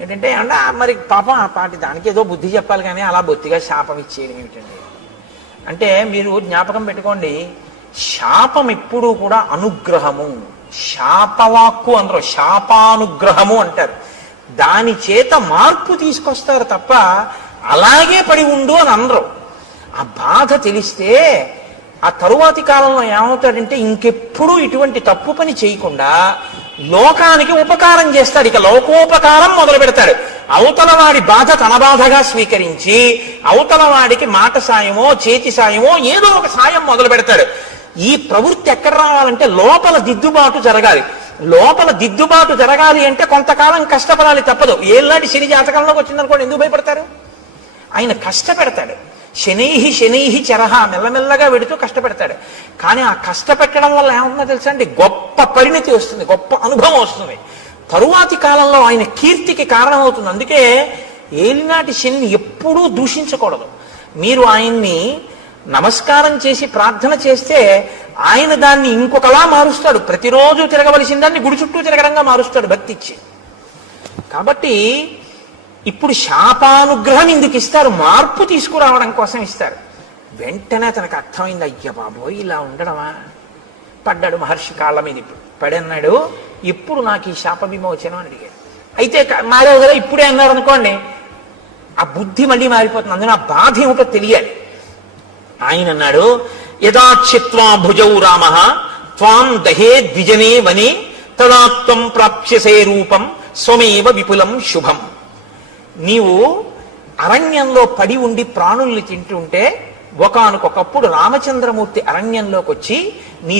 ఏంటంటే అంటే మరి పాపం ఆ పాటి దానికి ఏదో బుద్ధి చెప్పాలి కానీ అలా బొత్తిగా శాపం ఇచ్చేయడం ఏమిటండి అంటే మీరు జ్ఞాపకం పెట్టుకోండి, శాపం ఎప్పుడూ కూడా అనుగ్రహము. శాపవాక్కు అందరూ శాపానుగ్రహము అంటారు. దాని చేత మార్పు తీసుకొస్తారు తప్ప అలాగే పడి ఉండు అని అనరు. ఆ బాధ తెలిస్తే ఆ తరువాతి కాలంలో ఏమవుతాడంటే ఇంకెప్పుడు ఇటువంటి తప్పు పని చేయకుండా లోకానికి ఉపకారం చేస్తాడు. ఇక లోకోపకారం మొదలు పెడతాడు. అవతల వాడి బాధ తన బాధగా స్వీకరించి అవతల వాడికి మాట సాయమో చేతి సాయమో ఏదో ఒక సాయం మొదలు పెడతాడు. ఈ ప్రవృత్తి ఎక్కడ రావాలంటే లోపల దిద్దుబాటు జరగాలి. లోపల దిద్దుబాటు జరగాలి అంటే కొంతకాలం కష్టపడాలి తప్పదు. ఏళ్ళనాటి శని జాతకంలోకి వచ్చిందనుకోండి ఎందుకు భయపడతారు? ఆయన కష్టపెడతాడు. శనైహి శనైహి చరహ మెల్లమెల్లగా వెడుతూ కష్టపెడతాడు. కానీ ఆ కష్టపెట్టడం వల్ల ఏమవుతుందో తెలుసా అండి, గొప్ప పరిణతి వస్తుంది, గొప్ప అనుభవం వస్తుంది. తరువాతి కాలంలో ఆయన కీర్తికి కారణమవుతుంది. అందుకే ఏలినాటి శనిని ఎప్పుడూ దూషించకూడదు. మీరు ఆయన్ని నమస్కారం చేసి ప్రార్థన చేస్తే ఆయన దాన్ని ఇంకొకలా మారుస్తాడు. ప్రతిరోజు తిరగవలసిన దాన్ని గుడి చుట్టూ తిరగడంగా మారుస్తాడు భక్తి ఇచ్చి. కాబట్టి ఇప్పుడు శాపానుగ్రహం ఎందుకు ఇస్తారు? మార్పు తీసుకురావడం కోసం ఇస్తారు. వెంటనే తనకు అర్థమైంది, అయ్య బాబోయ్ ఇలా ఉండడమా. పడ్డాడు మహర్షి కాళ్ళ మీద. ఇప్పుడు పడన్నాడు, ఇప్పుడు నాకు ఈ శాప విమోచనం అని అడిగాడు. అయితే మారేవు కదా ఇప్పుడే అన్నారు అనుకోండి, ఆ బుద్ధి మళ్ళీ మారిపోతుంది. అందులో ఆ బాధ ఏమిటో తెలియాలి. ఆయన అన్నాడు, యదాచిత్వా భుజౌ రామ త్వాం దహే ద్విజనే వనే తదాత్వం ప్రాప్స్యసే రూపం స్వమేవ విపులం శుభం. నీవు అరణ్యంలో పడి ఉండి ప్రాణుల్ని తింటుంటే ఒకానొకప్పుడు రామచంద్రమూర్తి అరణ్యంలోకి వచ్చి నీ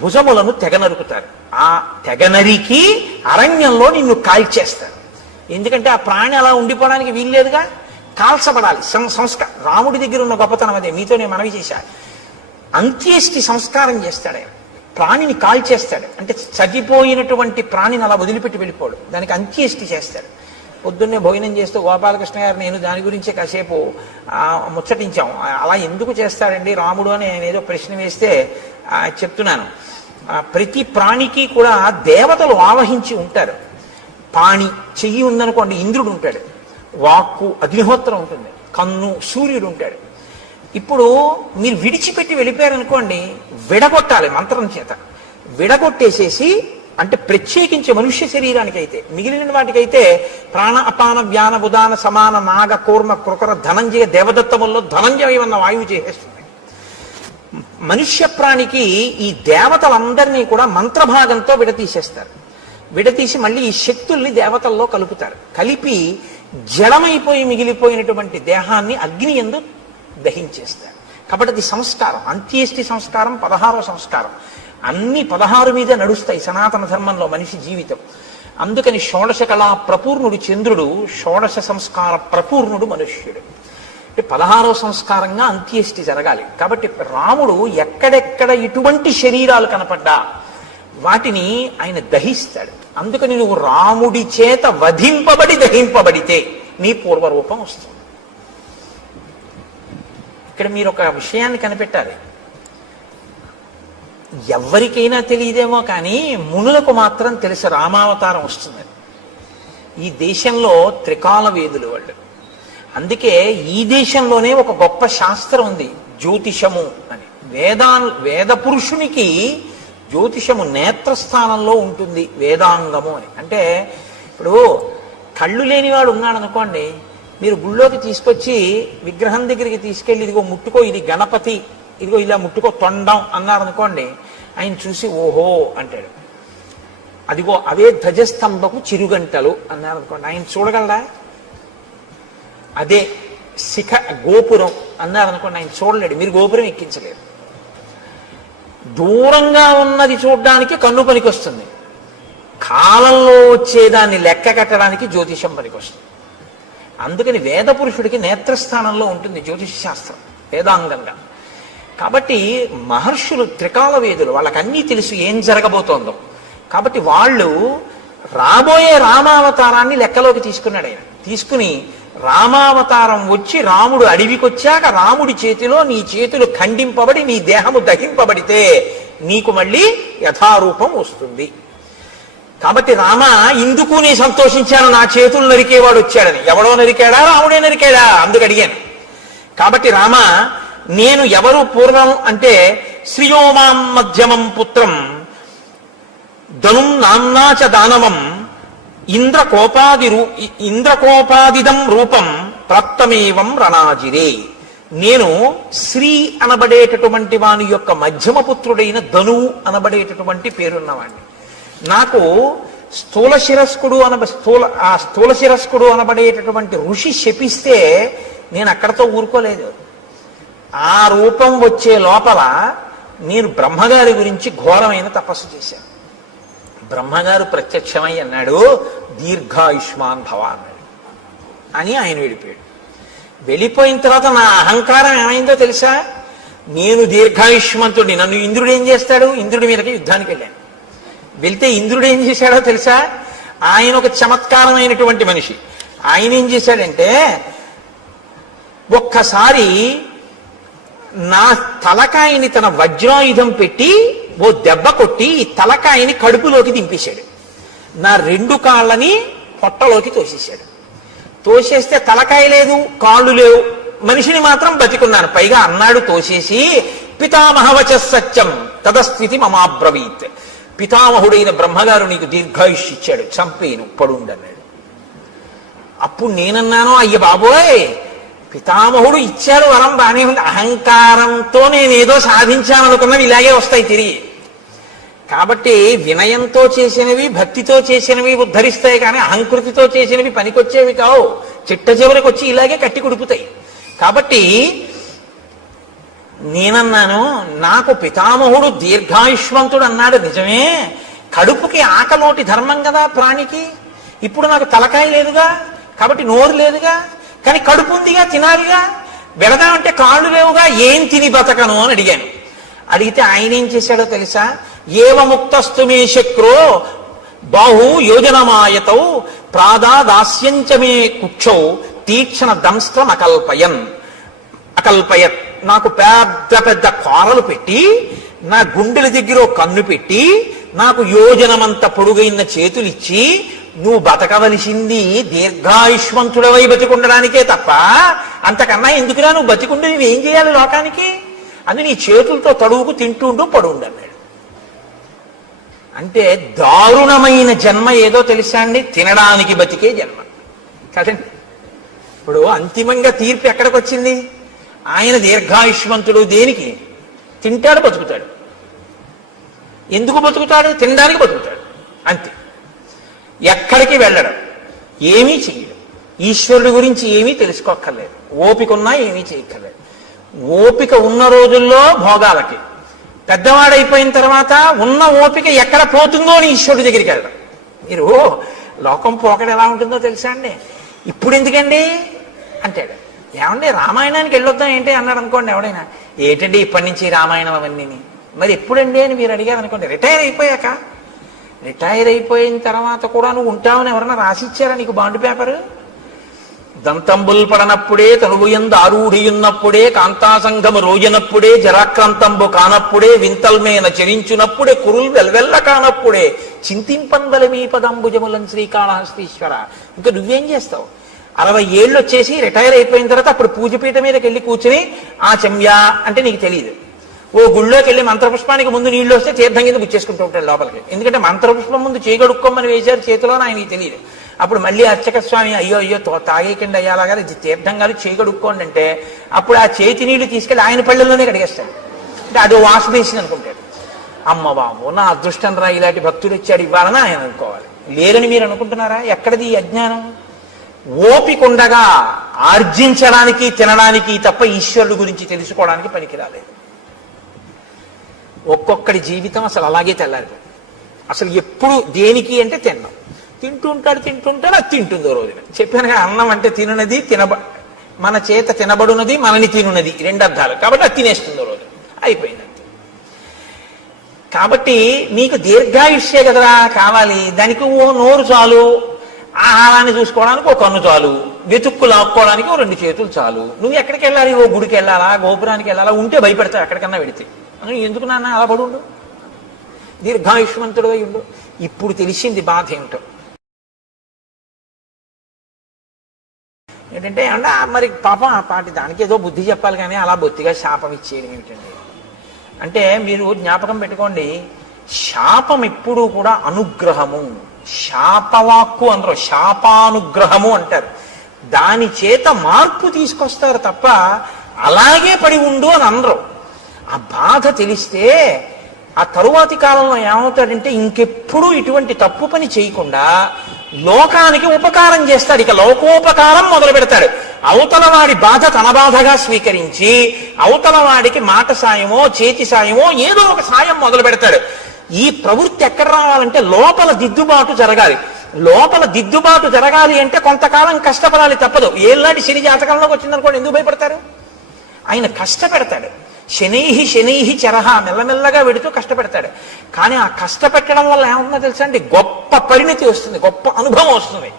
భుజములను తెగనరుకుతారు. ఆ తెగనరికి అరణ్యంలో నిన్ను కాల్చేస్తారు. ఎందుకంటే ఆ ప్రాణి అలా ఉండిపోవడానికి వీల్లేదుగా, కాల్చబడాలి. సంస్కారం రాముడి దగ్గర ఉన్న గొప్పతనం అదే. మీతో నేను మనవి చేశా. అంత్యేష్టి సంస్కారం చేస్తాడు ఆయన. ప్రాణిని కాల్చేస్తాడు. అంటే చనిపోయినటువంటి ప్రాణిని అలా వదిలిపెట్టి వెళ్ళిపోడు, దానికి అంత్యేష్టి చేస్తాడు. పొద్దున్నే భోజనం చేస్తూ గోపాలకృష్ణ గారు నేను దాని గురించి కాసేపు ముచ్చటించాం. అలా ఎందుకు చేస్తాడండి రాముడు అని ఆయన ఏదో ప్రశ్న వేస్తే చెప్తున్నాను. ప్రతి ప్రాణికి కూడా దేవతలు ఆవహించి ఉంటారు. పాణి చెయ్యి ఉందనుకోండి ఇంద్రుడు ఉంటాడు, వాక్కు అగ్నిహోత్రం ఉంటుంది, కన్ను సూర్యుడు ఉంటాడు. ఇప్పుడు మీరు విడిచిపెట్టి వెళ్ళిపోయారనుకోండి, విడగొట్టాలి మంత్రం చేత. విడగొట్టేసేసి అంటే ప్రత్యేకించి మనుష్య శరీరానికి అయితే, మిగిలిన వాటికైతే ప్రాణ అపాన వ్యాన ఉదాన సమాన నాగ కూర్మ కృకర ధనంజయ దేవదత్తముల్లో ధనంజయం అన్న వాయువు చేసేస్తుంది. మనుష్య ప్రాణికి ఈ దేవతలందరినీ కూడా మంత్రభాగంతో విడతీసేస్తారు. విడతీసి మళ్ళీ ఈ శక్తుల్ని దేవతల్లో కలుపుతారు. కలిపి జడమైపోయి మిగిలిపోయినటువంటి దేహాన్ని అగ్ని యందు దహించేస్తారు. కాబట్టి అది సంస్కారం. అంత్యేష్టి సంస్కారం 16వ సంస్కారం. అన్ని 16 మీద నడుస్తాయి సనాతన ధర్మంలో మనిషి జీవితం. అందుకని షోడశ కళా ప్రపూర్ణుడు చంద్రుడు, షోడశ సంస్కార ప్రపూర్ణుడు మనుష్యుడు. 16వ సంస్కారంగా అంత్యేష్టి జరగాలి. కాబట్టి రాముడు ఎక్కడెక్కడ ఇటువంటి శరీరాలు కనపడ్డా వాటిని ఆయన దహిస్తాడు. అందుకని నువ్వు రాముడి చేత వధింపబడి దహింపబడితే నీ పూర్వరూపం వస్తుంది. ఇక్కడ మీరు ఒక విషయాన్ని కనిపెట్టాలి. ఎవరికైనా తెలియదేమో కానీ మునులకు మాత్రం తెలుసు రామావతారం వస్తుందని. ఈ దేశంలో త్రికాల వేదులు వాళ్ళు. అందుకే ఈ దేశంలోనే ఒక గొప్ప శాస్త్రం ఉంది, జ్యోతిషము అని. వేద పురుషునికి జ్యోతిషము నేత్రస్థానంలో ఉంటుంది, వేదాంగము అని. అంటే ఇప్పుడు కళ్ళు లేనివాడు ఉన్నాడు అనుకోండి, మీరు గుళ్ళోకి తీసుకొచ్చి విగ్రహం దగ్గరికి తీసుకెళ్ళి ఇదిగో ముట్టుకో ఇది గణపతి, ఇదిగో ఇలా ముట్టుకో తొండం అన్నారు అనుకోండి, ఆయన చూసి ఓహో అంటాడు. అదిగో అవే ధ్వజస్తంభపు చిరుగంటలు అన్నారు అనుకోండి, ఆయన చూడగలరా? అదే శిఖ గోపురం అన్నారు అనుకోండి, ఆయన చూడలేడు. మీరు గోపురం ఎక్కించలేరు. దూరంగా ఉన్నది చూడడానికి కన్ను పనికొస్తుంది, కాలంలో వచ్చేదాన్ని లెక్క కట్టడానికి జ్యోతిషం పనికొస్తుంది. అందుకని వేద పురుషుడికి నేత్రస్థానంలో ఉంటుంది జ్యోతిష శాస్త్రం వేదాంగంగా. కాబట్టి మహర్షులు త్రికాల వేదులు, వాళ్ళకన్నీ తెలుసు ఏం జరగబోతోందో. కాబట్టి వాళ్ళు రాబోయే రామావతారాన్ని లెక్కలోకి తీసుకున్నాడు ఆయన. తీసుకుని రామావతారం వచ్చి రాముడు అడవికి వచ్చాక రాముడి చేతిలో నీ చేతులు ఖండింపబడి నీ దేహము దహింపబడితే నీకు మళ్ళీ యథారూపం వస్తుంది. కాబట్టి రామ ఇందుకు నీ సంతోషించాను, నా చేతులు నరికేవాడు వచ్చాడని. ఎవడో నరికాడా, రాముడే నరికాడా? అందుకు అడిగాను. కాబట్టి రామ, నేను ఎవరు పూర్వం అంటే శ్రియోమాం మధ్యమం పుత్రం ధనుం నామ్నాచ దానవం ఇంద్రకోపాదిదం రూపం ప్రాప్తమేవం రణాజిరే. నేను శ్రీ అనబడేటటువంటి వాని యొక్క మధ్యమ పుత్రుడైన ధనువు అనబడేటటువంటి పేరున్నవాడిని. నాకు స్థూల శిరస్కుడు అనబడేటటువంటి ఋషి శపిస్తే నేను అక్కడతో ఊరుకోలేదు. ఆ రూపం వచ్చే లోపల నేను బ్రహ్మగారి గురించి ఘోరమైన తపస్సు చేశాను. బ్రహ్మగారు ప్రత్యక్షమై అన్నాడు, దీర్ఘాయుష్మాన్ భవ అన్నాడు. అని ఆయన వెళ్ళిపోయాడు. వెళ్ళిపోయిన తర్వాత నా అహంకారం ఏమైందో తెలుసా? నేను దీర్ఘాయుష్మంతుడిని, నన్ను ఇంద్రుడు ఏం చేస్తాడు? ఇంద్రుడి మీదకి యుద్ధానికి వెళ్ళాను. వెళ్తే ఇంద్రుడు ఏం చేశాడో తెలుసా? ఆయన ఒక చమత్కారమైనటువంటి మనిషి. ఆయన ఏం చేశాడంటే, ఒక్కసారి నా తలకాయని తన వజ్రాయుధం పెట్టి ఓ దెబ్బ కొట్టి ఈ తలకాయని కడుపులోకి దింపేశాడు. నా 2 కాళ్ళని పొట్టలోకి తోసేశాడు. తోసేస్తే తలకాయ లేదు, కాళ్ళు లేవు, మనిషిని మాత్రం బతికున్నాను. పైగా అన్నాడు తోసేసి, పితామహవచ సత్యం తదస్థితి మమాబ్రవీత్. పితామహుడైన బ్రహ్మగారు నీకు దీర్ఘాయుష్ ఇచ్చాడు, చంపేను, పడుండన్నాడు. అప్పుడు నేనన్నాను, అయ్య బాబోయ్, పితామహుడు ఇచ్చాడు వరం, బానే ఉంది. అహంకారంతో నేనేదో సాధించాననుకున్నవి ఇలాగే వస్తాయి తిరిగి. కాబట్టి వినయంతో చేసినవి, భక్తితో చేసినవి ఉద్ధరిస్తాయి, కానీ అహంకృతితో చేసినవి పనికొచ్చేవి కావు. చిట్ట చివరికి వచ్చి ఇలాగే కట్టి కుడుపుతాయి. కాబట్టి నేనన్నాను, నాకు పితామహుడు దీర్ఘాయుష్మంతుడు అన్నాడు నిజమే. కడుపుకి ఆకలోటి ధర్మం కదా ప్రాణికి. ఇప్పుడు నాకు తలకాయ లేదుగా, కాబట్టి నోరు లేదుగా, కానీ కడుపు ఉందిగా, తినాలిగా. వెళదామంటే కాళ్ళు లేవుగా, ఏం తిని బతకను అని అడిగాను. అడిగితే ఆయన ఏం చేశాడో తెలుసా? ఏవముక్తస్తు మే శక్రో బాహు యోజనమాయతౌ ప్రాదాదాస్యంచమే కుక్షౌ తీక్షణ దంస్త్రం అకల్పయత్. నాకు పెద్ద పెద్ద కోరలు పెట్టి, నా గుండెల దగ్గర కన్ను పెట్టి, నాకు యోజనమంత పొడుగైన చేతులిచ్చి, నువ్వు బతకవలసింది దీర్ఘాయుష్మంతుడవై బతికుండడానికే తప్ప అంతకన్నా ఎందుకురా నువ్వు బతికుండి నువ్వేం చేయాలి లోకానికి? అని నీ చేతులతో తడువుకు తింటుంటూ పడుండన్నాడు. అంటే దారుణమైన జన్మ ఏదో తెలుసా అండి? తినడానికి బతికే జన్మ కదండి. ఇప్పుడు అంతిమంగా తీర్పు ఎక్కడికి వచ్చింది? ఆయన దీర్ఘాయుష్మంతుడు దేనికి? తింటాడు, బతుకుతాడు. ఎందుకు బతుకుతాడు? తినడానికి బతుకుతాడు, అంతే. ఎక్కడికి వెళ్ళడం, ఏమీ చెయ్యడం, ఈశ్వరుడి గురించి ఏమీ తెలుసుకోక్కర్లేదు, ఓపిక ఉన్నా ఏమీ చేయక్కర్లేదు. ఓపిక ఉన్న రోజుల్లో భోగాలకి, పెద్దవాడైపోయిన తర్వాత ఉన్న ఓపిక ఎక్కడ పోతుందో అని ఈశ్వరుడి దగ్గరికి వెళ్ళడం. మీరు లోకం పోకడ ఎలా ఉంటుందో తెలుసా అండి? ఇప్పుడు ఎందుకండి అంటాడు. ఏమండి రామాయణానికి వెళ్ళొద్దాం ఏంటి అన్నాడు అనుకోండి ఎవడైనా. ఏంటండి ఇప్పటి నుంచి రామాయణం అవన్నీ? మరి ఎప్పుడండి అని మీరు అడిగారు అనుకోండి, రిటైర్ అయిపోయాక. రిటైర్ అయిపోయిన తర్వాత కూడా నువ్వు ఉంటావని ఎవరన్నా రాసిచ్చారా నీకు బాండ్ పేపరు? దంతంబుల్ పడనప్పుడే తనువుయందు ఆరూఢియున్నప్పుడే కాంతాసంగము రోజనప్పుడే జరాక్రాంతంబు కానప్పుడే వింతల్మేన చరించునప్పుడే కురుల్ వెల్వెల్ల కానప్పుడే చింతింపందల మీ పదంబుజములం శ్రీకాళహస్తీశ్వర. ఇంకా నువ్వేం చేస్తావు? 60 ఏళ్ళు వచ్చేసి రిటైర్ అయిపోయిన తర్వాత అప్పుడు పూజపీఠ మీదకి వెళ్ళి కూర్చుని ఆ చెమ్యా అంటే నీకు తెలియదు. ఓ గుళ్ళోకి వెళ్ళి మంత్రపుష్పానికి ముందు నీళ్లు వస్తే తీర్థం కింద గుచ్చేసుకుంటూ ఉంటాడు లోపలికి. ఎందుకంటే మంత్రపుష్పం ముందు చేయగడుక్కోమని వేశారు చేతిలో, ఆయనకి తెలియదు. అప్పుడు మళ్ళీ అర్చక స్వామి అయ్యో తాగేకండి అయ్యాలాగా తీర్థం గారు చేయగడుక్కోండి అంటే అప్పుడు ఆ చేతి నీళ్లు తీసుకెళ్ళి ఆయన పళ్ళల్లోనే కడిగేస్తాడు. అంటే అదో వాష్ బేసిన్ అనుకుంటాడు. అమ్మ బాబు నా అదృష్టం రా, ఇలాంటి భక్తుడు వచ్చాడు ఇవ్వాలని ఆయన అనుకోవాలి. లేరని మీరు అనుకుంటున్నారా? ఎక్కడిది ఈ అజ్ఞానం? ఓపిక ఉండగా ఆర్జించడానికి తినడానికి తప్ప ఈశ్వరుడు గురించి తెలుసుకోవడానికి పనికి రాలేదు. ఒక్కొక్కడి జీవితం అసలు అలాగే తెల్లారి. అసలు ఎప్పుడు దేనికి అంటే తిన్నాం, తింటుంటాడు అది తింటుందో రోజున. చెప్పాను కదా, అన్నం అంటే తినున్నది, మన చేత తినబడున్నది, మనని తినున్నది, 2 అర్థాలు. కాబట్టి అది తినేస్తుందో రోజు అయిపోయింది. కాబట్టి నీకు దీర్ఘాయుష్యే కదరా కావాలి. దానికి ఓ నోరు చాలు, ఆహారాన్ని చూసుకోవడానికి ఒక కన్ను చాలు, వెతుక్కు లాక్కోవడానికి ఓ 2 చేతులు చాలు. నువ్వు ఎక్కడికి వెళ్ళాలి? ఓ గుడికి వెళ్ళాలా, గోపురానికి వెళ్ళాలా? ఉంటే భయపెడతావు ఎక్కడికన్నా వెడితే. ఎందుకు నాన్న అలా పడుండు, దీర్ఘాయుష్మంతుడు అయి ఉండు. ఇప్పుడు తెలిసింది బాధ ఏమిటో. ఏంటంటే అంటే మరి పాపం ఆ పాటి దానికి ఏదో బుద్ధి చెప్పాలి కానీ అలా బొత్తిగా శాపం ఇచ్చేయడం ఏమిటండి. అంటే మీరు జ్ఞాపకం పెట్టుకోండి, శాపం ఎప్పుడూ కూడా అనుగ్రహము. శాపవాక్కు అందరూ శాపానుగ్రహము అంటారు. దాని చేత మార్పు తీసుకొస్తారు తప్ప అలాగే పడి ఉండు అని అనరు. ఆ బాధ తెలిస్తే ఆ తరువాతి కాలంలో ఏమవుతాడంటే ఇంకెప్పుడు ఇటువంటి తప్పు పని చేయకుండా లోకానికి ఉపకారం చేస్తాడు. ఇక లోకోపకారం మొదలు పెడతాడు. అవతల వాడి బాధ తన బాధగా స్వీకరించి అవతల వాడికి మాట సాయమో చేతి సాయమో ఏదో ఒక సాయం మొదలు పెడతాడు. ఈ ప్రవృత్తి ఎక్కడ రావాలంటే లోపల దిద్దుబాటు జరగాలి. లోపల దిద్దుబాటు జరగాలి అంటే కొంతకాలం కష్టపడాలి తప్పదు. ఏళ్ళనాటి శని జాతకంలోకి వచ్చిందనుకోండి, ఎందుకు భయపడతారు? ఆయన కష్టపెడతాడు. శనైహి శనైహి చరహ, మెల్లమెల్లగా వెడుతూ కష్టపెడతాడు. కానీ ఆ కష్టపెట్టడం వల్ల ఏమవుతుందో తెలుసా అండి, గొప్ప పరిణతి వస్తుంది, గొప్ప అనుభవం వస్తుంది.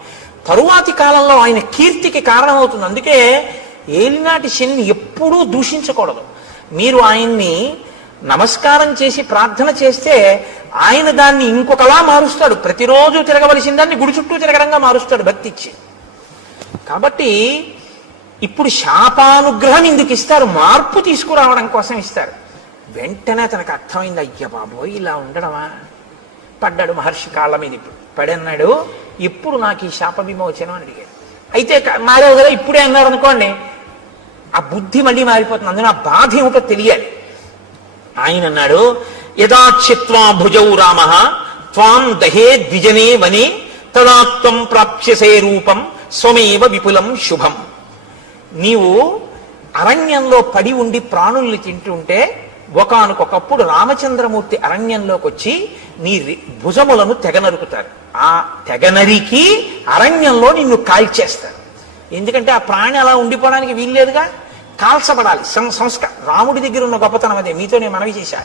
తరువాతి కాలంలో ఆయన కీర్తికి కారణమవుతుంది. అందుకే ఏలినాటి శనిని ఎప్పుడూ దూషించకూడదు. మీరు ఆయన్ని నమస్కారం చేసి ప్రార్థన చేస్తే ఆయన దాన్ని ఇంకొకలా మారుస్తాడు. ప్రతిరోజు తిరగవలసిన దాన్ని గుడి చుట్టూ తిరగడంగా మారుస్తాడు భక్తి ఇచ్చి. కాబట్టి ఇప్పుడు శాపానుగ్రహం ఎందుకు ఇస్తారు? మార్పు తీసుకురావడం కోసం ఇస్తారు. వెంటనే తనకు అర్థమైంది, అయ్య బాబోయ్ ఇలా ఉండడమా. పడ్డాడు మహర్షి కాళ్ళ మీద. ఇప్పుడు పడన్నాడు, ఇప్పుడు నాకు ఈ శాప విమోచనం అని అడిగాడు. అయితే మారేవు కదా, ఇప్పుడే అన్నారు అనుకోండి, ఆ బుద్ధి మళ్ళీ మారిపోతుంది. అందులో ఆ బాధ ఏమిటో తెలియాలి. ఆయన అన్నాడు, యదాచిత్వా భుజౌ రామ త్వాం దహే ద్విజనే వనే తదాత్వం ప్రాప్స్యసే రూపం స్వమేవ విపులం శుభం. నీవు అరణ్యంలో పడి ఉండి ప్రాణుల్ని తింటుంటే ఒకానొకప్పుడు రామచంద్రమూర్తి అరణ్యంలోకి వచ్చి నీ భుజములను తెగనరుకుతారు. ఆ తెగనరికి అరణ్యంలో నిన్ను కాల్చేస్తారు. ఎందుకంటే ఆ ప్రాణి అలా ఉండిపోవడానికి వీల్లేదుగా, కాల్చబడాలి. సంస్కారం రాముడి దగ్గర ఉన్న గొప్పతనం అదే. మీతో నేను మనవి చేశా.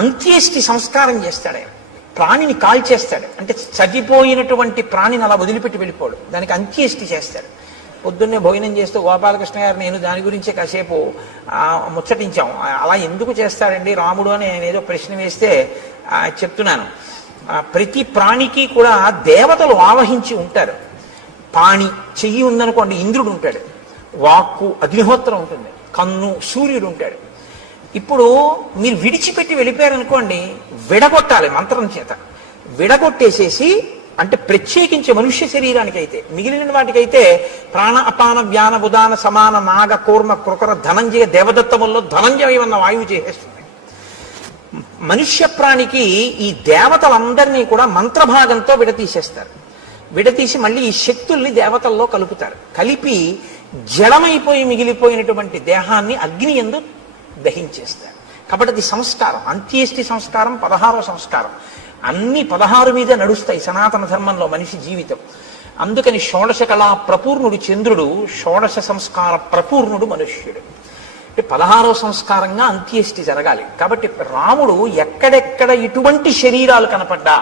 అంత్యేష్టి సంస్కారం చేస్తాడు ఆయన. ప్రాణిని కాల్చేస్తాడు. అంటే చనిపోయినటువంటి ప్రాణిని అలా వదిలిపెట్టి వెళ్ళిపోడు, దానికి అంత్యేష్టి చేస్తాడు. పొద్దున్నే భోజనం చేస్తూ గోపాలకృష్ణ గారు నేను దాని గురించి కాసేపు ముచ్చటించాం. అలా ఎందుకు చేస్తాడండి రాముడు అని ఆయన ఏదో ప్రశ్న వేస్తే చెప్తున్నాను. ప్రతి ప్రాణికి కూడా దేవతలు ఆవహించి ఉంటారు. పాణి చెయ్యి ఉందనుకోండి, ఇంద్రుడు ఉంటాడు. వాక్కు అగ్నిహోత్రం ఉంటుంది. కన్ను సూర్యుడు ఉంటాడు. ఇప్పుడు మీరు విడిచిపెట్టి వెళ్ళిపోయారనుకోండి, విడగొట్టాలి మంత్రం చేత. విడగొట్టేసేసి, అంటే ప్రత్యేకించి మనుష్య శరీరానికి అయితే, మిగిలిన వాటికైతే ప్రాణ అపాన వ్యాన ఉదాన సమాన నాగ కూర్మ కృకర ధనంజయ దేవదత్తముల్లో ధనంజయ ఉన్న వాయువు చేసేస్తుంది. మనుష్య ప్రాణికి ఈ దేవతలందరినీ కూడా మంత్రభాగంతో విడతీసేస్తారు. విడతీసి మళ్ళీ ఈ శక్తుల్ని దేవతల్లో కలుపుతారు. కలిపి జడమైపోయి మిగిలిపోయినటువంటి దేహాన్ని అగ్ని యందు దహించేస్తారు. కాబట్టి అది సంస్కారం. అంత్యేష్టి సంస్కారం 16వ సంస్కారం. అన్ని 16 మీద నడుస్తాయి సనాతన ధర్మంలో మనిషి జీవితం. అందుకని షోడశ కళా ప్రపూర్ణుడు చంద్రుడు, షోడశ సంస్కార ప్రపూర్ణుడు మనుష్యుడు. 16వ సంస్కారంగా అంత్యేష్టి జరగాలి. కాబట్టి రాముడు ఎక్కడెక్కడ ఇటువంటి శరీరాలు కనపడ్డా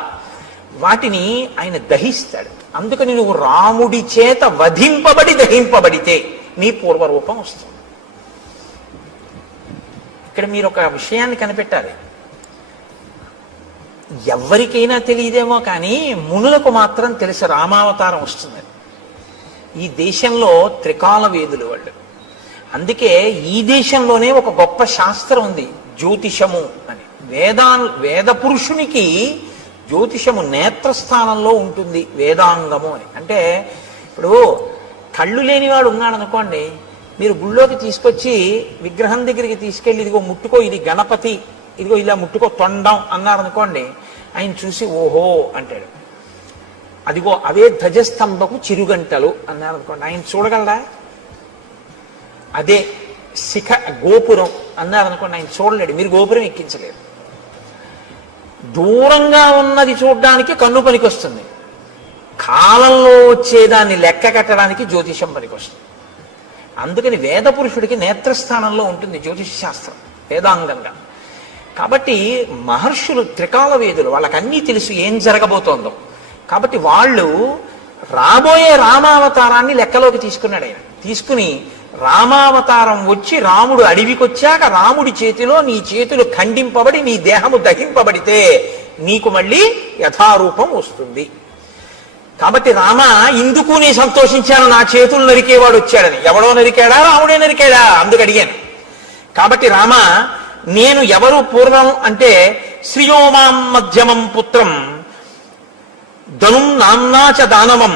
వాటిని ఆయన దహిస్తాడు. అందుకని నువ్వు రాముడి చేత వధింపబడి దహింపబడితే నీ పూర్వరూపం వస్తుంది. ఇక్కడ మీరు ఒక విషయాన్ని కనిపెట్టాలి. ఎవరికైనా తెలియదేమో కానీ మునులకు మాత్రం తెలుసు రామావతారం వస్తుంది. ఈ దేశంలో త్రికాల వేదులు వాళ్ళు. అందుకే ఈ దేశంలోనే ఒక గొప్ప శాస్త్రం ఉంది, జ్యోతిషము అని. వేద పురుషునికి జ్యోతిషము నేత్రస్థానంలో ఉంటుంది, వేదాంగము అని. అంటే ఇప్పుడు కళ్ళు లేనివాడు ఉన్నాడు అనుకోండి, మీరు గుళ్ళోకి తీసుకొచ్చి విగ్రహం దగ్గరికి తీసుకెళ్ళి ఇదిగో ముట్టుకో, ఇది గణపతి, ఇదిగో ఇలా ముట్టుకో తొండం అన్నారు అనుకోండి, ఆయన చూసి ఓహో అంటాడు. అదిగో అవే ధ్వజస్తంభకు చిరుగంటలు అన్నారు అనుకోండి, ఆయన చూడగలరా? అదే శిఖ గోపురం అన్నారు అనుకోండి, ఆయన చూడలేడు. మీరు గోపురం ఎక్కించలేరు. దూరంగా ఉన్నది చూడడానికి కన్ను పనికొస్తుంది, కాలంలో వచ్చేదాన్ని లెక్క కట్టడానికి జ్యోతిషం పనికొస్తుంది. అందుకని వేద పురుషుడికి నేత్రస్థానంలో ఉంటుంది జ్యోతిష శాస్త్రం వేదాంగంగా. కాబట్టి మహర్షులు త్రికాల వేదులు, వాళ్ళకన్నీ తెలుసు ఏం జరగబోతోందో. కాబట్టి వాళ్ళు రాబోయే రామావతారాన్ని లెక్కలోకి తీసుకున్నాడు ఆయన. తీసుకుని రామావతారం వచ్చి రాముడు అడవికొచ్చాక రాముడి చేతిలో నీ చేతులు ఖండింపబడి నీ దేహము దహింపబడితే నీకు మళ్ళీ యథారూపం వస్తుంది. కాబట్టి రామ, ఇందుకు నీ సంతోషించాను, నా చేతులు నరికేవాడు వచ్చాడని. ఎవడో నరికాడా? రాముడే నరికాడా? అందుకు అడిగాను. కాబట్టి రామ, నేను ఎవరు పూర్వం అంటే శ్రియోమాం మధ్యమం పుత్రం ధనుం నామ్నాచ దానవం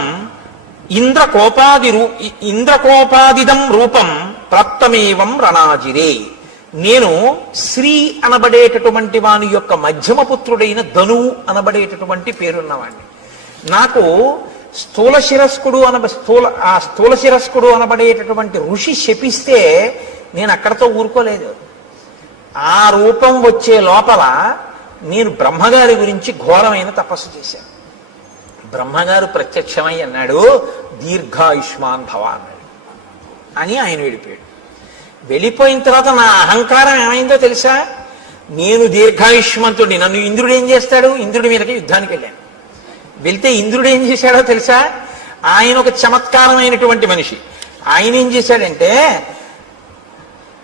ఇంద్రకోపాదిదం రూపం ప్రాప్తమేవం రణాజిరే. నేను శ్రీ అనబడేటటువంటి వాని యొక్క మధ్యమ పుత్రుడైన ధనువు అనబడేటటువంటి పేరున్నవాడిని. నాకు స్థూల శిరస్కుడు అనబడేటటువంటి ఋషి శపిస్తే నేను అక్కడతో ఊరుకోలేదు. ఆ రూపం వచ్చే లోపల నేను బ్రహ్మగారి గురించి ఘోరమైన తపస్సు చేశాను. బ్రహ్మగారు ప్రత్యక్షమై అన్నాడు, దీర్ఘాయుష్మాన్ భవ అన్నాడు. అని ఆయన వెళ్ళిపోయాడు. వెళ్ళిపోయిన తర్వాత నా అహంకారం ఏమైందో తెలుసా? నేను దీర్ఘాయుష్మంతుడిని, నన్ను ఇంద్రుడు ఏం చేస్తాడు? ఇంద్రుడి మీదకి యుద్ధానికి వెళ్ళాను. వెళ్తే ఇంద్రుడు ఏం చేశాడో తెలుసా? ఆయన ఒక చమత్కారమైనటువంటి మనిషి. ఆయన ఏం చేశాడంటే,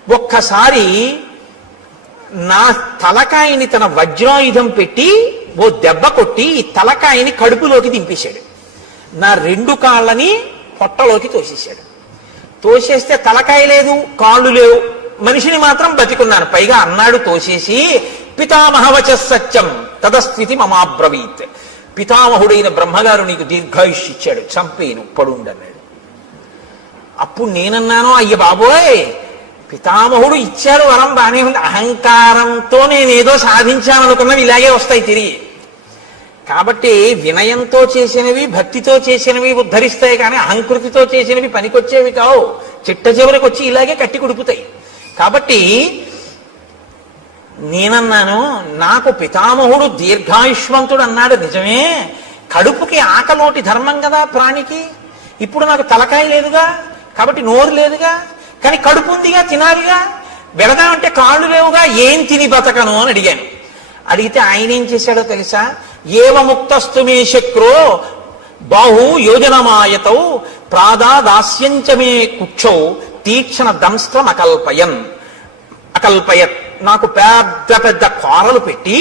ఒక్కసారి నా తలకాయని తన వజ్రాయుధం పెట్టి ఓ దెబ్బ కొట్టి ఈ తలకాయని కడుపులోకి దింపేశాడు. నా 2 కాళ్ళని పొట్టలోకి తోసేశాడు. తోసేస్తే తలకాయ లేదు, కాళ్ళు లేవు, మనిషిని మాత్రం బతికున్నాను. పైగా అన్నాడు తోసేసి, పితామహవచ సత్యం తదస్థితి మమాబ్రవీత్. పితామహుడైన బ్రహ్మగారు నీకు దీర్ఘాయుష్ ఇచ్చాడు, చంపేను, పడుండన్నాడు. అప్పుడు నేనన్నాను, అయ్య బాబోయ్, పితామహుడు ఇచ్చాడు వరం, బానే ఉంది. అహంకారంతో నేనేదో సాధించాననుకున్నవి ఇలాగే వస్తాయి తిరిగి. కాబట్టి వినయంతో చేసినవి, భక్తితో చేసినవి ఉద్ధరిస్తాయి, కానీ అహంకృతితో చేసినవి పనికొచ్చేవి కావు. చిట్ట చివరికి వచ్చి ఇలాగే కట్టి కుడుపుతాయి. కాబట్టి నేనన్నాను, నాకు పితామహుడు దీర్ఘాయుష్మంతుడు అన్నాడు నిజమే. కడుపుకి ఆకలోటి ధర్మం కదా ప్రాణికి. ఇప్పుడు నాకు తలకాయ లేదుగా, కాబట్టి నోరు లేదుగా, కానీ కడుపు ఉందిగా, తినాలిగా. వెళదామంటే కాళ్ళు లేవుగా, ఏం తిని బతకను అని అడిగాను. అడిగితే ఆయన ఏం చేశాడో తెలుసా? ఏవముక్తస్తు మే శక్రో బాహు యోజనమాయతౌ ప్రాదాదాస్యంచమే కుక్షౌ తీక్షణ దంస్త్రం అకల్పయత్. నాకు పెద్ద పెద్ద కోరలు పెట్టి,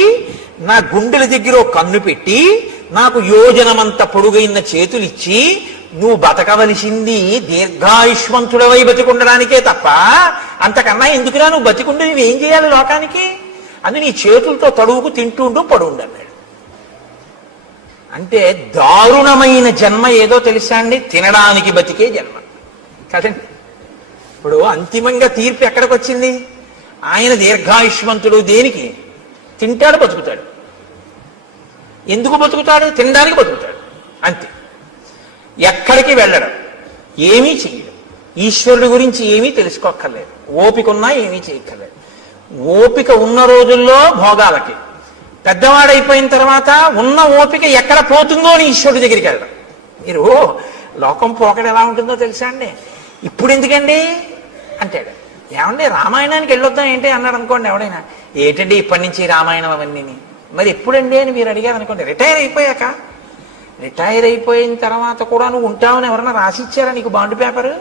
నా గుండెల దగ్గర కన్ను పెట్టి, నాకు యోజనమంత పొడుగైన చేతులిచ్చి, నువ్వు బతకవలసింది దీర్ఘాయుష్మంతుడవై బతికుండడానికే తప్ప అంతకన్నా ఎందుకురా నువ్వు బతికుండి నువ్వేం చేయాలి లోకానికి? అని నీ చేతులతో తడువుకు తింటుంటూ పడుండన్నాడు. అంటే దారుణమైన జన్మ ఏదో తెలుసా అండి? తినడానికి బతికే జన్మ కదండి. ఇప్పుడు అంతిమంగా తీర్పు ఎక్కడికి వచ్చింది? ఆయన దీర్ఘాయుష్మంతుడు దేనికి? తింటాడు, బతుకుతాడు. ఎందుకు బతుకుతాడు? తినడానికి బతుకుతాడు, అంతే. ఎక్కడికి వెళ్ళడం, ఏమీ చెయ్యడం, ఈశ్వరుడి గురించి ఏమీ తెలుసుకోక్కర్లేదు, ఓపిక ఉన్నా ఏమీ చేయక్కర్లేదు. ఓపిక ఉన్న రోజుల్లో భోగాలకి, పెద్దవాడైపోయిన తర్వాత ఉన్న ఓపిక ఎక్కడ పోతుందో అని ఈశ్వరుడి దగ్గరికి వెళ్ళడం. మీరు లోకం పోకడ ఎలా ఉంటుందో తెలుసా అండి? ఇప్పుడు ఎందుకండి అంటాడు. ఏమండి రామాయణానికి వెళ్ళొద్దాం ఏంటి అన్నాడు అనుకోండి ఎవడైనా. ఏంటండి ఇప్పటి నుంచి రామాయణం అవన్నీ? మరి ఎప్పుడండి అని మీరు అడిగారు అనుకోండి, రిటైర్ అయిపోయాక. రిటైర్ అయిపోయిన తర్వాత కూడా నువ్వు ఉంటావని ఎవరన్నా రాసిచ్చారా నీకు బాండ్ పేపరు?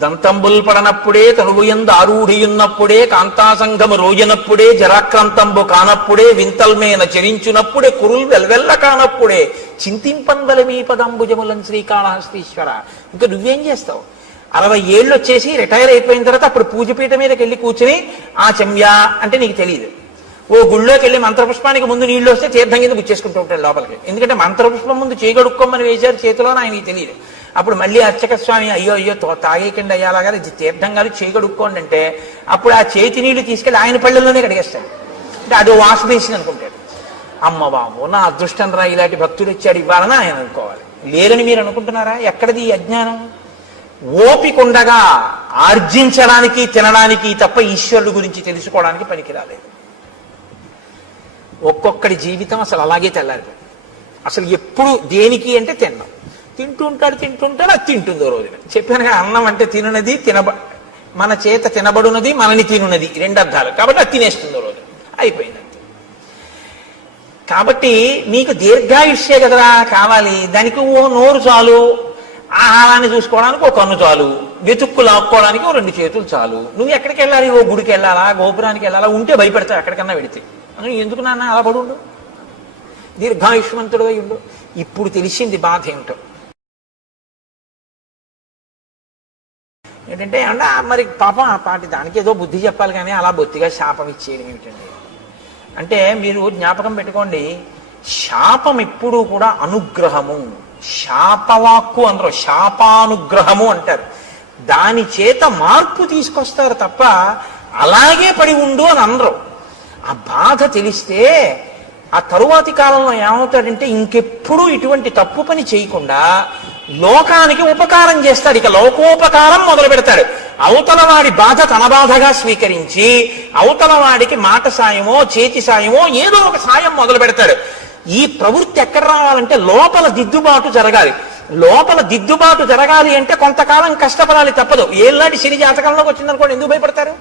దంతంబుల్ పడనప్పుడే తనువుయందు ఆరూఢియున్నప్పుడే కాంతాసంగము రోజనప్పుడే జరాక్రాంతంబు కానప్పుడే వింతల్మేన చరించునప్పుడే కురుల్ వెల్వెల్ల కానప్పుడే చింతింపందల మీ పదంబుజములం శ్రీకాళహస్తీశ్వర. ఇంకా నువ్వేం చేస్తావు? 60 ఏళ్ళు వచ్చేసి రిటైర్ అయిపోయిన తర్వాత అప్పుడు పూజపీఠ మీదకి వెళ్ళి కూర్చుని ఆ చెమ్యా అంటే నీకు తెలియదు. ఓ గుళ్ళోకి వెళ్ళి మంత్రపుష్పానికి ముందు నీళ్ళు వస్తే తీర్థం కింద గుచ్చేసుకుంటూ ఉంటాడు లోపలికి. ఎందుకంటే మంత్రపుష్పం ముందు చేయగడుక్కోమని వేశారు చేతిలో, ఆయనకి తెలియదు. అప్పుడు మళ్ళీ అర్చక స్వామి అయ్యో తాగేకండి అయ్యాలాగా తీర్థం గారు చేయగడుక్కోండి అంటే అప్పుడు ఆ చేతి నీళ్లు తీసుకెళ్ళి ఆయన పళ్ళల్లోనే కడిగేస్తాడు. అంటే అది వాష్ బేసిన్ అనుకుంటాడు. అమ్మ బాబు నా అదృష్టం రా, ఇలాంటి భక్తుడు వచ్చాడు ఇవ్వాలని ఆయన అనుకోవాలి. లేరని మీరు అనుకుంటున్నారా? ఎక్కడిది ఈ అజ్ఞానం? ఓపిక ఉండగా ఆర్జించడానికి తినడానికి తప్ప ఈశ్వరుడు గురించి తెలుసుకోవడానికి పనికి రాలేదు. ఒక్కొక్కడి జీవితం అసలు అలాగే తెల్లారి. అసలు ఎప్పుడు దేనికి అంటే తిన్నాం, తింటుంటాడు అది తింటుందో రోజున. చెప్పాను కదా, అన్నం అంటే తినున్నది, మన చేత తినబడున్నది, మనని తినున్నది, 2 అర్థాలు. కాబట్టి అది తినేస్తుందో రోజు, అయిపోయింది. కాబట్టి నీకు దీర్ఘాయుష్యే కదరా కావాలి. దానికి ఓ నోరు చాలు, ఆహారాన్ని చూసుకోవడానికి ఒక కన్ను చాలు, వెతుక్కు లాక్కోవడానికి ఓ 2 చేతులు చాలు. నువ్వు ఎక్కడికి వెళ్ళాలి? ఓ గుడికి వెళ్ళాలా, గోపురానికి వెళ్ళాలా? ఉంటే భయపెడతావు ఎక్కడికన్నా వెడితే. ఎందుకు నాన్న అలా పడుండు, దీర్ఘాయుష్మంతుడు అయి ఉండు. ఇప్పుడు తెలిసింది బాధ ఏమిటో. ఏంటంటే అంటే మరి పాపం ఆ పాటి దానికి ఏదో బుద్ధి చెప్పాలి కానీ అలా బొత్తిగా శాపం ఇచ్చేయడం ఏమిటండి. అంటే మీరు జ్ఞాపకం పెట్టుకోండి, శాపం ఎప్పుడూ కూడా అనుగ్రహము. శాపవాక్కు అందరూ శాపానుగ్రహము అంటారు. దాని చేత మార్పు తీసుకొస్తారు తప్ప అలాగే పడి ఉండు అని అనరు. ఆ బాధ తెలిస్తే ఆ తరువాతి కాలంలో ఏమవుతాడంటే ఇంకెప్పుడు ఇటువంటి తప్పు పని చేయకుండా లోకానికి ఉపకారం చేస్తాడు. ఇక లోకోపకారం మొదలు పెడతాడు. అవతల వాడి బాధ తన బాధగా స్వీకరించి అవతల వాడికి మాట సాయమో చేతి సాయమో ఏదో ఒక సాయం మొదలు పెడతాడు. ఈ ప్రవృత్తి ఎక్కడ రావాలంటే లోపల దిద్దుబాటు జరగాలి. లోపల దిద్దుబాటు జరగాలి అంటే కొంతకాలం కష్టపడాలి తప్పదు. ఏళ్ళనాటి శని జాతకంలోకి వచ్చిందనుకోండి, ఎందుకు భయపడతారు?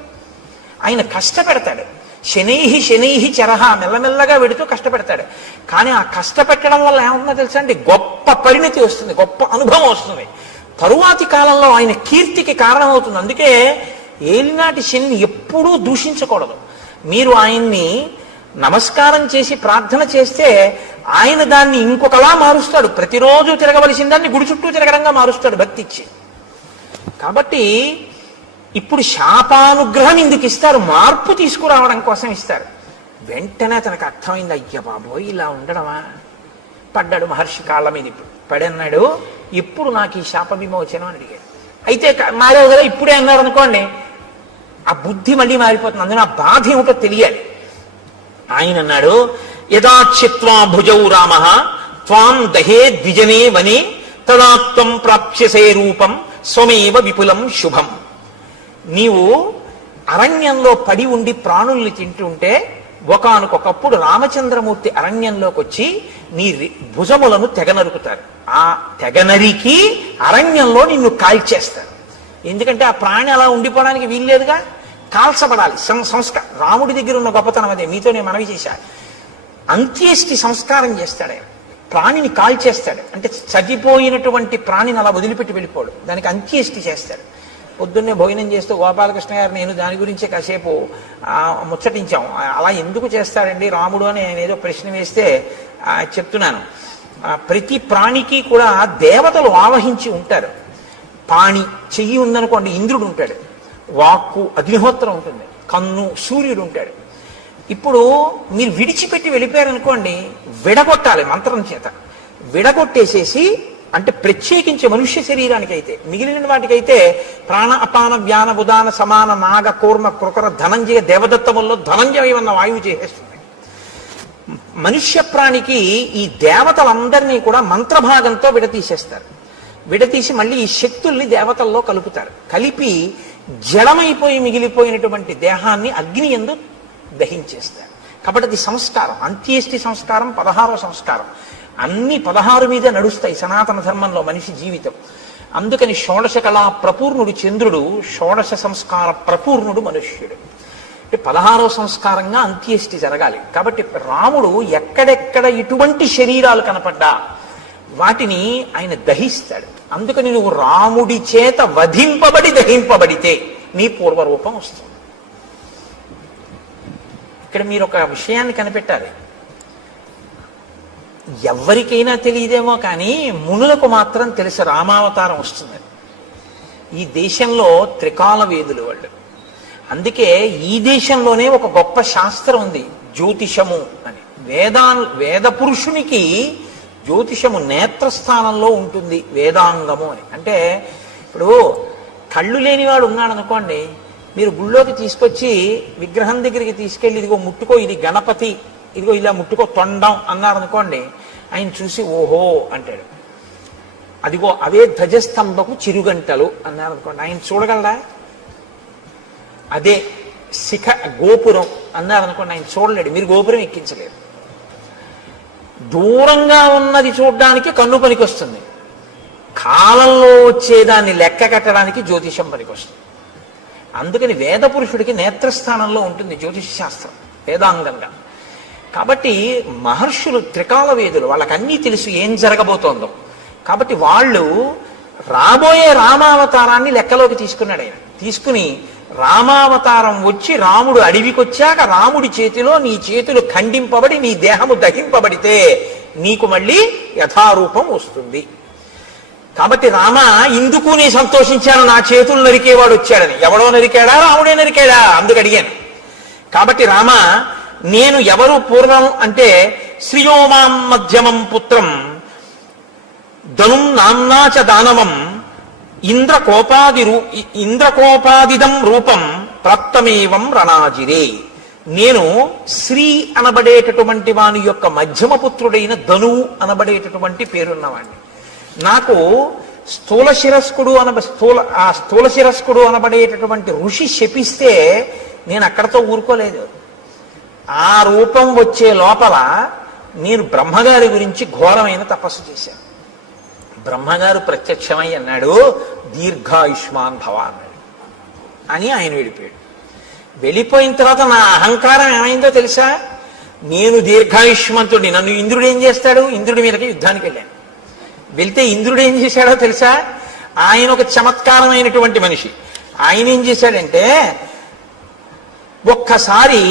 ఆయన కష్టపెడతాడు. శనైహి శనైహి చరహ, మెల్లమెల్లగా వెడుతూ కష్టపెడతాడు. కానీ ఆ కష్టపెట్టడం వల్ల ఏమవుతుందో తెలుసా అండి, గొప్ప పరిణతి వస్తుంది, గొప్ప అనుభవం వస్తుంది. తరువాతి కాలంలో ఆయన కీర్తికి కారణమవుతుంది. అందుకే ఏలినాటి శనిని ఎప్పుడూ దూషించకూడదు. మీరు ఆయన్ని నమస్కారం చేసి ప్రార్థన చేస్తే ఆయన దాన్ని ఇంకొకలా మారుస్తాడు. ప్రతిరోజు తిరగవలసిన దాన్ని గుడి చుట్టూ తిరగడంగా మారుస్తాడు భక్తి ఇచ్చి. కాబట్టి ఇప్పుడు శాపానుగ్రహం ఎందుకు ఇస్తారు? మార్పు తీసుకురావడం కోసం ఇస్తారు. వెంటనే తనకు అర్థమైంది, అయ్య బాబోయ్ ఇలా ఉండడమా. పడ్డాడు మహర్షి కాళ్ళ మీద. ఇప్పుడు పడన్నాడు, ఇప్పుడు నాకు ఈ శాప విమోచనం అని అడిగాడు. అయితే మారేవు కదా, ఇప్పుడే అన్నారు అనుకోండి, ఆ బుద్ధి మళ్ళీ మారిపోతుంది. అందులో ఆ బాధ ఏమిటో తెలియాలి. ఆయన అన్నాడు, యదాచిత్వా భుజౌ రామ త్వాం దహే ద్విజనే వనే తదాత్వం ప్రాప్స్యసే రూపం స్వమేవ విపులం శుభం. నీవు అరణ్యంలో పడి ఉండి ప్రాణుల్ని తింటుంటే ఒకానొకప్పుడు రామచంద్రమూర్తి అరణ్యంలోకి వచ్చి నీ భుజములను తెగనరుకుతారు. ఆ తెగనరికి అరణ్యంలో నిన్ను కాల్చేస్తారు. ఎందుకంటే ఆ ప్రాణి అలా ఉండిపోవడానికి వీల్లేదుగా, కాల్చబడాలి. సంస్కారం రాముడి దగ్గర ఉన్న గొప్పతనం అదే. మీతో నేను మనవి చేశా. అంత్యేష్టి సంస్కారం చేస్తాడు. ప్రాణిని కాల్చేస్తాడు. అంటే చనిపోయినటువంటి ప్రాణిని అలా వదిలిపెట్టి వెళ్ళిపోడు, దానికి అంత్యేష్టి చేస్తాడు. పొద్దున్నే భోజనం చేస్తూ గోపాలకృష్ణ గారు నేను దాని గురించి కాసేపు ముచ్చటించాం. అలా ఎందుకు చేస్తాడండి రాముడు అని ఆయన ఏదో ప్రశ్న వేస్తే చెప్తున్నాను. ప్రతి ప్రాణికి కూడా దేవతలు ఆవహించి ఉంటారు. పాణి చెయ్యి ఉందనుకోండి, ఇంద్రుడు ఉంటాడు. వాక్కు అగ్నిహోత్రం ఉంటుంది. కన్ను సూర్యుడు ఉంటాడు. ఇప్పుడు మీరు విడిచిపెట్టి వెళ్ళిపోయారనుకోండి, విడగొట్టాలి మంత్రం చేత. విడగొట్టేసేసి, అంటే ప్రత్యేకించి మనుష్య శరీరానికి అయితే, మిగిలిన వాటికైతే ప్రాణ అపాన వ్యాన ఉదాన సమాన నాగ కూర్మ కృకర ధనంజయ దేవదత్తముల్లో ధనంజయ ఉన్న వాయువు చేసేస్తుంది. మనుష్య ప్రాణికి ఈ దేవతలందరినీ కూడా మంత్రభాగంతో విడతీసేస్తారు. విడతీసి మళ్ళీ ఈ శక్తుల్ని దేవతల్లో కలుపుతారు. కలిపి జడమైపోయి మిగిలిపోయినటువంటి దేహాన్ని అగ్ని యందు దహించేస్తారు. కాబట్టి అది సంస్కారం. అంత్యేష్టి సంస్కారం 16వ సంస్కారం. అన్ని 16 మీద నడుస్తాయి సనాతన ధర్మంలో మనిషి జీవితం. అందుకని షోడశ కళా ప్రపూర్ణుడు చంద్రుడు, షోడశ సంస్కార ప్రపూర్ణుడు మనుష్యుడు. 16వ సంస్కారంగా అంత్యేష్టి జరగాలి. కాబట్టి రాముడు ఎక్కడెక్కడ ఇటువంటి శరీరాలు కనపడ్డా వాటిని ఆయన దహిస్తాడు. అందుకని నువ్వు రాముడి చేత వధింపబడి దహింపబడితే నీ పూర్వరూపం వస్తుంది. ఇక్కడ మీరు ఒక విషయాన్ని కనిపెట్టాలి. ఎవరికైనా తెలియదేమో కానీ మునులకు మాత్రం తెలుసు రామావతారం వస్తుంది. ఈ దేశంలో త్రికాల వేదులు వాళ్ళు. అందుకే ఈ దేశంలోనే ఒక గొప్ప శాస్త్రం ఉంది, జ్యోతిషము అని. వేద పురుషునికి జ్యోతిషము నేత్రస్థానంలో ఉంటుంది, వేదాంగము అని. అంటే ఇప్పుడు కళ్ళు లేనివాడు ఉన్నాడు అనుకోండి, మీరు గుళ్ళోకి తీసుకొచ్చి విగ్రహం దగ్గరికి తీసుకెళ్ళి ఇదిగో ముట్టుకో, ఇది గణపతి, ఇదిగో ఇలా ముట్టుకో తొండం అన్నారు అనుకోండి, ఆయన చూసి ఓహో అంటాడు. అదిగో అవే ధ్వజస్తంభకు చిరుగంటలు అన్నారు అనుకోండి, ఆయన చూడగలరా? అదే శిఖ గోపురం అన్నారు అనుకోండి, ఆయన చూడలేడు. మీరు గోపురం ఎక్కించలేరు. దూరంగా ఉన్నది చూడడానికి కన్ను పనికొస్తుంది, కాలంలో వచ్చేదాన్ని లెక్క కట్టడానికి జ్యోతిషం పనికొస్తుంది. అందుకని వేద పురుషుడికి నేత్రస్థానంలో ఉంటుంది జ్యోతిష శాస్త్రం వేదాంగంగా. కాబట్టి మహర్షులు త్రికాల వేదులు, వాళ్ళకన్నీ తెలుసు ఏం జరగబోతోందో. కాబట్టి వాళ్ళు రాబోయే రామావతారాన్ని లెక్కలోకి తీసుకున్నాడు ఆయన. తీసుకుని రామావతారం వచ్చి రాముడు అడవికొచ్చాక రాముడి చేతిలో నీ చేతులు ఖండింపబడి నీ దేహము దహింపబడితే నీకు మళ్ళీ యథారూపం వస్తుంది. కాబట్టి రామ ఇందుకు నీ సంతోషించాను, నా చేతులు నరికేవాడు వచ్చాడని. ఎవడో నరికాడా? రాముడే నరికాడా? అందుకు అడిగాను. కాబట్టి రామ, నేను ఎవరు పూర్వం అంటే శ్రియోమాం మధ్యమం పుత్రం ధనుం నామ్నాచ దానవం ఇంద్రకోపాదిదం రూపం ప్రాప్తమేవం రణాజిరే. నేను శ్రీ అనబడేటటువంటి వాని యొక్క మధ్యమ పుత్రుడైన ధనువు అనబడేటటువంటి పేరున్నవాడిని. నాకు స్థూల శిరస్కుడు అనబడేటటువంటి ఋషి శపిస్తే నేను అక్కడతో ఊరుకోలేదు. ఆ రూపం వచ్చే లోపల నేను బ్రహ్మగారి గురించి ఘోరమైన తపస్సు చేశాను. బ్రహ్మగారు ప్రత్యక్షమై అన్నాడు, దీర్ఘాయుష్మాన్ భవ అన్నాడు. అని ఆయన వెళ్ళిపోయాడు. వెళ్ళిపోయిన తర్వాత నా అహంకారం ఏమైందో తెలుసా? నేను దీర్ఘాయుష్మంతుడిని, నన్ను ఇంద్రుడు ఏం చేస్తాడు? ఇంద్రుడి మీదకి యుద్ధానికి వెళ్ళాను. వెళ్తే ఇంద్రుడు ఏం చేశాడో తెలుసా? ఆయన ఒక చమత్కారమైనటువంటి మనిషి. ఆయన ఏం చేశాడంటే, ఒక్కసారి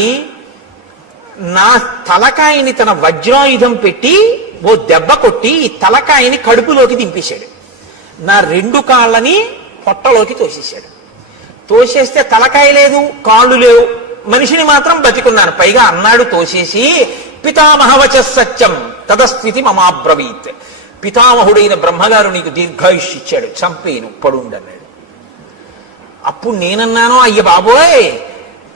నా తలకాయని తన వజ్రాయుధం పెట్టి ఓ దెబ్బ కొట్టి ఈ తలకాయని కడుపులోకి దింపేశాడు. నా 2 కాళ్ళని పొట్టలోకి తోసేశాడు. తోసేస్తే తలకాయ లేదు, కాళ్ళు లేవు, మనిషిని మాత్రం బతికున్నాను. పైగా అన్నాడు తోసేసి, పితామహవచ సత్యం తదస్థితి మమాబ్రవీత్. పితామహుడైన బ్రహ్మగారు నీకు దీర్ఘాయుష్ ఇచ్చాడు, చంపేను, పడుండన్నాడు. అప్పుడు నేనన్నాను, అయ్య బాబోయ్,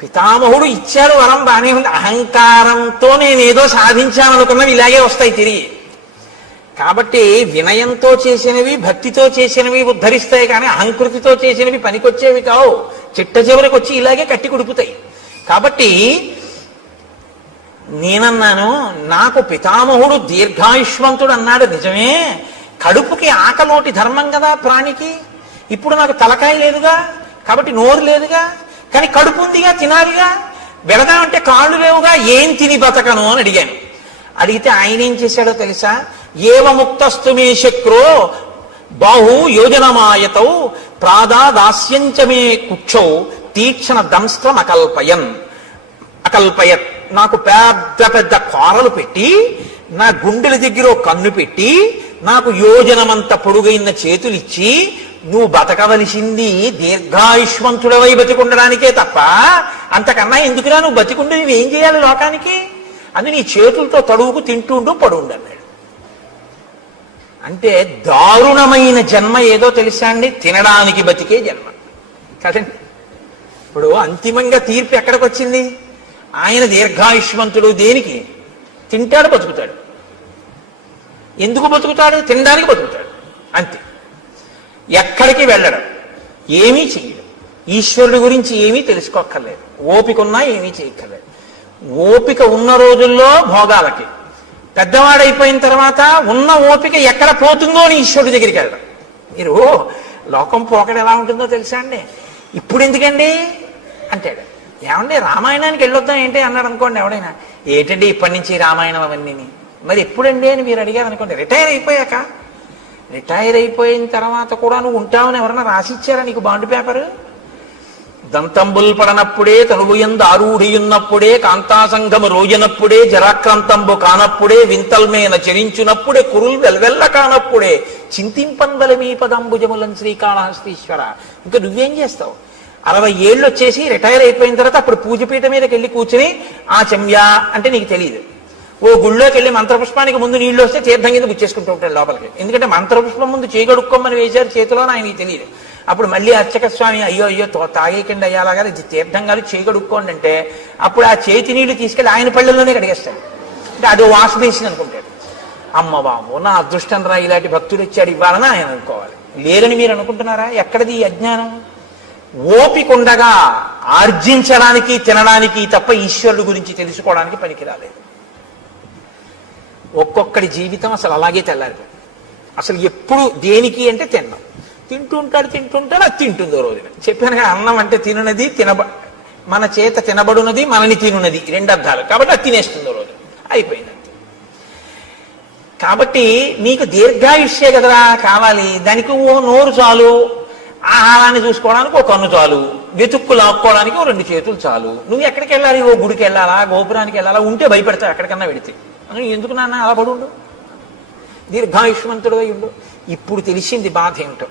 పితామహుడు ఇచ్చాడు వరం, బానే ఉంది. అహంకారంతో నేనేదో సాధించాననుకున్నవి ఇలాగే వస్తాయి తిరిగి. కాబట్టి వినయంతో చేసినవి, భక్తితో చేసినవి ఉద్ధరిస్తాయి, కానీ అహంకృతితో చేసినవి పనికొచ్చేవి కావు. చిట్ట చివరికి వచ్చి ఇలాగే కట్టి కుడుపుతాయి. కాబట్టి నేనన్నాను, నాకు పితామహుడు దీర్ఘాయుష్మంతుడు అన్నాడు నిజమే. కడుపుకి ఆకలోటి ధర్మం కదా ప్రాణికి. ఇప్పుడు నాకు తలకాయ లేదుగా, కాబట్టి నోరు లేదుగా, కానీ కడుపు ఉందిగా, తినాలిగా. వెళదామంటే కాళ్ళు లేవుగా, ఏం తిని బతకను అని అడిగాను. అడిగితే ఆయన ఏం చేశాడో తెలుసా? ఏవముక్తస్తు మే శక్రో బాహు యోజనమాయతౌ ప్రాదాదాస్యంచమే కుక్షౌ తీక్షణ దంస్త్రం అకల్పయత్. నాకు పెద్ద పెద్ద కోరలు పెట్టి, నా గుండెల దగ్గర కన్ను పెట్టి, నాకు యోజనమంత పొడుగైన చేతులిచ్చి, నువ్వు బతకవలసింది దీర్ఘాయుష్మంతుడవై బతికుండడానికే తప్ప అంతకన్నా ఎందుకురా నువ్వు బతికుండి నువ్వేం చేయాలి లోకానికి? అని నీ చేతులతో తడువుకు తింటుంటూ పడుండన్నాడు. అంటే దారుణమైన జన్మ ఏదో తెలుసా అండి? తినడానికి బతికే జన్మ కదండి. ఇప్పుడు అంతిమంగా తీర్పు ఎక్కడికి వచ్చింది? ఆయన దీర్ఘాయుష్మంతుడు దేనికి? తింటాడు, బతుకుతాడు. ఎందుకు బతుకుతాడు? తినడానికి బతుకుతాడు, అంతే. ఎక్కడికి వెళ్ళడం, ఏమీ చెయ్యడం, ఈశ్వరుడి గురించి ఏమీ తెలుసుకోక్కర్లేదు, ఓపిక ఉన్నా ఏమీ చేయక్కర్లేదు. ఓపిక ఉన్న రోజుల్లో భోగాలకి, పెద్దవాడైపోయిన తర్వాత ఉన్న ఓపిక ఎక్కడ పోతుందో అని ఈశ్వరుడి దగ్గరికి వెళ్ళడం. మీరు లోకం పోకడ ఎలా ఉంటుందో తెలుసా అండి? ఇప్పుడు ఎందుకండి అంటాడు. ఏమండి రామాయణానికి వెళ్ళొద్దాం ఏంటి అన్నాడు అనుకోండి ఎవడైనా. ఏంటండి ఇప్పటి నుంచి రామాయణం అవన్నీ? మరి ఎప్పుడండి అని మీరు అడిగారు అనుకోండి, రిటైర్ అయిపోయాక. రిటైర్ అయిపోయిన తర్వాత కూడా నువ్వు ఉంటావని ఎవరన్నా రాసిచ్చారా నీకు బాండ్ పేపరు? దంతంబుల్ పడనప్పుడే తనువుయందు ఆరూఢియున్నప్పుడే కాంతాసంగము రోజనప్పుడే జరాక్రాంతంబు కానప్పుడే వింతల్మేన చరించునప్పుడే కురుల్ వెల్వెల్ల కానప్పుడే చింతింపందల మీ పదంబుజములం శ్రీకాళహస్తీశ్వర. ఇంకా నువ్వేం చేస్తావు? 60 ఏళ్ళు వచ్చేసి రిటైర్ అయిపోయిన తర్వాత అప్పుడు పూజపీఠ మీదకి వెళ్ళి కూర్చుని ఆ చెమ్యా అంటే నీకు తెలియదు. ఓ గుళ్ళోకి వెళ్ళి మంత్రపుష్పానికి ముందు నీళ్ళు వస్తే తీర్థం కింద గుచ్చేసుకుంటూ ఉంటాడు లోపలికి. ఎందుకంటే మంత్రపుష్పం ముందు చేయగడుక్కోమని వేశారు చేతిలో, ఆయనకి తెలియదు. అప్పుడు మళ్ళీ అర్చక స్వామి అయ్యో తాగేకండి అయ్యాలాగా తీర్థం కాదు చేయగడుక్కోండి అంటే అప్పుడు ఆ చేతి నీళ్లు తీసుకెళ్ళి ఆయన పళ్ళల్లోనే కడిగేస్తాడు. అంటే అది వాష్ బేసిన్ అనుకుంటాడు. అమ్మ బాబు నా అదృష్టం రా, ఇలాంటి భక్తుడు వచ్చాడు ఇవ్వాలని ఆయన అనుకోవాలి. లేరని మీరు అనుకుంటున్నారా? ఎక్కడిది ఈ అజ్ఞానం? ఓపిక ఉండగా ఆర్జించడానికి తినడానికి తప్ప ఈశ్వరుడు గురించి తెలుసుకోవడానికి పనికి రాలేదు. ఒక్కొక్కడి జీవితం అసలు అలాగే తెల్లారి. అసలు ఎప్పుడు దేనికి అంటే తిన్నాం, తింటుంటాడు అది తింటుందో రోజున. చెప్పాను కదా, అన్నం అంటే తినున్నది, మన చేత తినబడున్నది, మనని తినున్నది, 2 అర్థాలు. కాబట్టి అది తినేస్తుందో రోజు అయిపోయింది. కాబట్టి నీకు దీర్ఘాయుష్యే కదరా కావాలి, దానికి ఓ నోరు చాలు. ఆహారాన్ని చూసుకోవడానికి ఒక కన్ను చాలు, వెతుక్కు లాక్కోవడానికి ఓ 2 చేతులు చాలు. నువ్వు ఎక్కడికి వెళ్ళాలి? ఓ గుడికి వెళ్ళాలా, గోపురానికి వెళ్ళాలా? ఉంటే భయపెడతావు ఎక్కడికన్నా వెడితే. ఎందుకు నాన్న అలా పడుండు, దీర్ఘాయుష్మంతుడు అయి ఉండు. ఇప్పుడు తెలిసింది బాధ ఏమిటో.